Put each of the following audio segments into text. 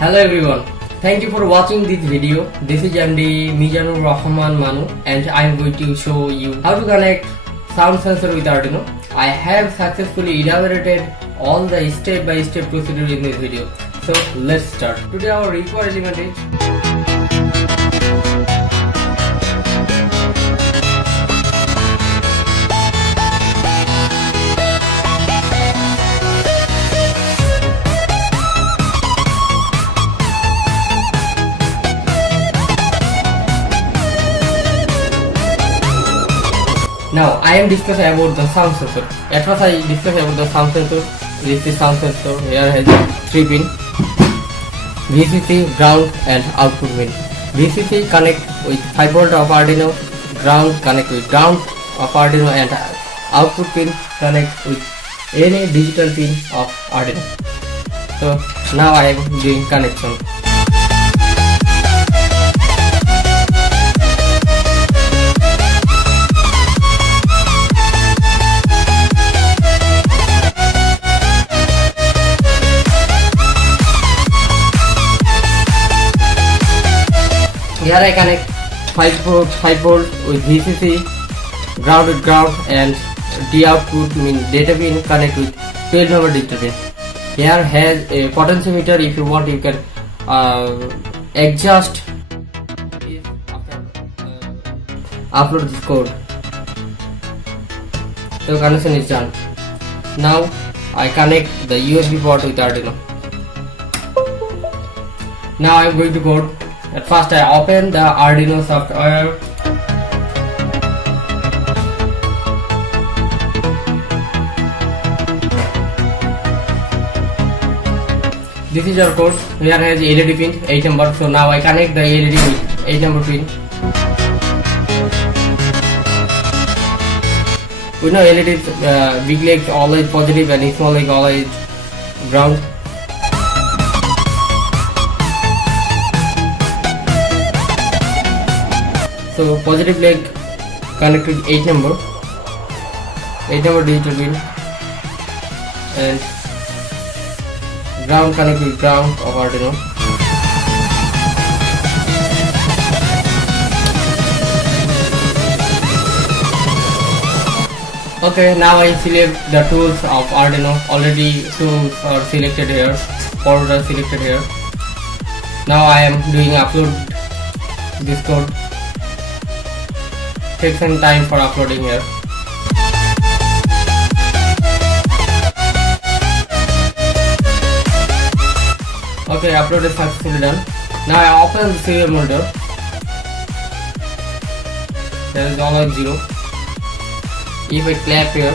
Hello everyone, thank you for watching this video. This is MD Mizanur Rahman Manu and I am going to show you how to connect sound sensor with Arduino. I have successfully elaborated all the step-by-step procedure in this video. So let's start. Today our required element is Now I am discussing about the sound sensor. At first I discussed about the sound sensor. This is sound sensor. Here has 3 pin: VCC, ground and output pin. VCC connect with 5 volt of Arduino, ground connect with ground of Arduino, and output pin connect with any digital pin of Arduino. So now I am doing connection. Here I connect 5 volt with VCC, ground with ground, and D output means data pin connect with 12 number digital pin. Here has a potentiometer. If you want, you can adjust after upload this code. So connection is done. Now I connect the USB port with Arduino. Now I am going to code. At first I open the Arduino software. This is our code. Here has LED pin 8 number. So now I connect the LED with 8 number pin. We know LED is big leg always positive and small leg always ground. So positive leg connect with 8 number digital pin, and ground connect with ground of Arduino. Okay, now I select the tools of Arduino. Already tools are selected here, ports are selected here. Now I am doing upload this code. Take some time for uploading here. Okay, upload is successfully done. Now I open the serial monitor. There is always 0. If I clap here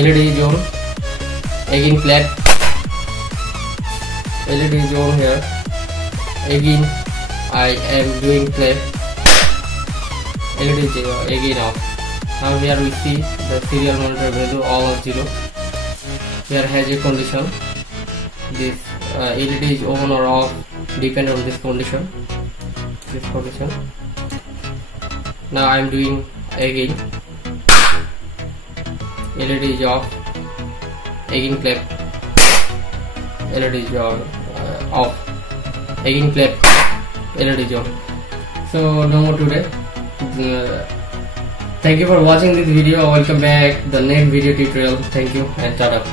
LED is on. Again clap, LED is on here. Again I am doing clap, LED is again off. Now here we see the serial monitor value all of 0. Here has a condition. This LED is on or off depend on this condition. Now I am doing again. LED is off. Again clap. LED is off. Again clap. LED is on. So no more today. Thank you for watching this video. Welcome back the next video tutorial. Thank you and tata.